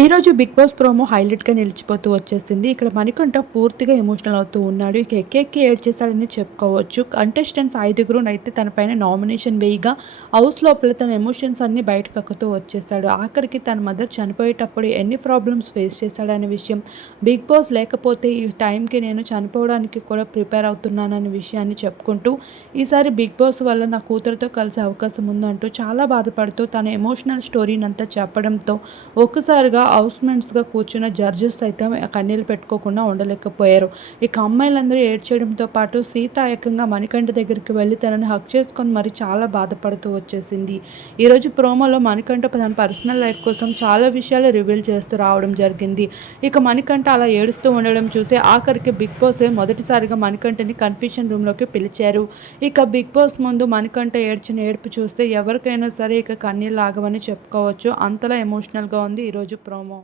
ఈరోజు big boss promo హైలైట్గా నిలిచిపోతూ వచ్చేసింది. ఇక్కడ మణికంఠ పూర్తిగా ఎమోషనల్ అవుతూ ఉన్నాడు. ఇక ఎక్కెక్కి ఏడ్చేశాడని చెప్పుకోవచ్చు. కంటెస్టెంట్స్ ఐదుగురు అయితే తన పైన నామినేషన్ వేయగా హౌస్ లోపల తన ఎమోషన్స్ అన్ని బయటకక్కుతూ వచ్చేసాడు ఆఖరికి తన మదర్ చనిపోయేటప్పుడు ఎన్ని ప్రాబ్లమ్స్ ఫేస్ చేశాడనే విషయం బిగ్ బాస్ లేకపోతే ఈ టైంకి నేను చనిపోవడానికి కూడా ప్రిపేర్ అవుతున్నాననే విషయాన్ని చెప్పుకుంటూ ఈసారి బిగ్ బాస్ వల్ల నా కూతురుతో కలిసే అవకాశం ఉందంటూ చాలా బాధపడుతూ తన ఎమోషనల్ స్టోరీని అంతా చెప్పడంతో ఒక్కసారిగా హౌస్మెంట్స్గా కూర్చున్న జడ్జెస్ అయితే కన్నీళ్ళు పెట్టుకోకుండా ఉండలేకపోయారు. ఇక అమ్మాయిలందరూ ఏడ్చేయడంతో పాటు సీత ఏకంగా మణికంఠ దగ్గరికి వెళ్ళి తనని హక్ చేసుకొని మరి చాలా బాధపడుతూ వచ్చేసింది. ఈరోజు ప్రోమోలో మణికంఠ తన పర్సనల్ లైఫ్ కోసం చాలా విషయాలు రివీల్ చేస్తూ రావడం జరిగింది. ఇక మణికంఠ అలా ఏడుస్తూ ఉండడం చూసి ఆఖరికి బిగ్ బాస్ మొదటిసారిగా మణికంఠని కన్ఫ్యూషన్ రూమ్లోకి పిలిచారు. ఇక బిగ్ బాస్ ముందు మణికంఠ ఏడ్చిన ఏడుపు చూస్తే ఎవరికైనా సరే ఇక కన్నీళ్ళు ఆగవని చెప్పుకోవచ్చు. అంతలా ఎమోషనల్గా ఉంది ఈరోజు ప్రోమో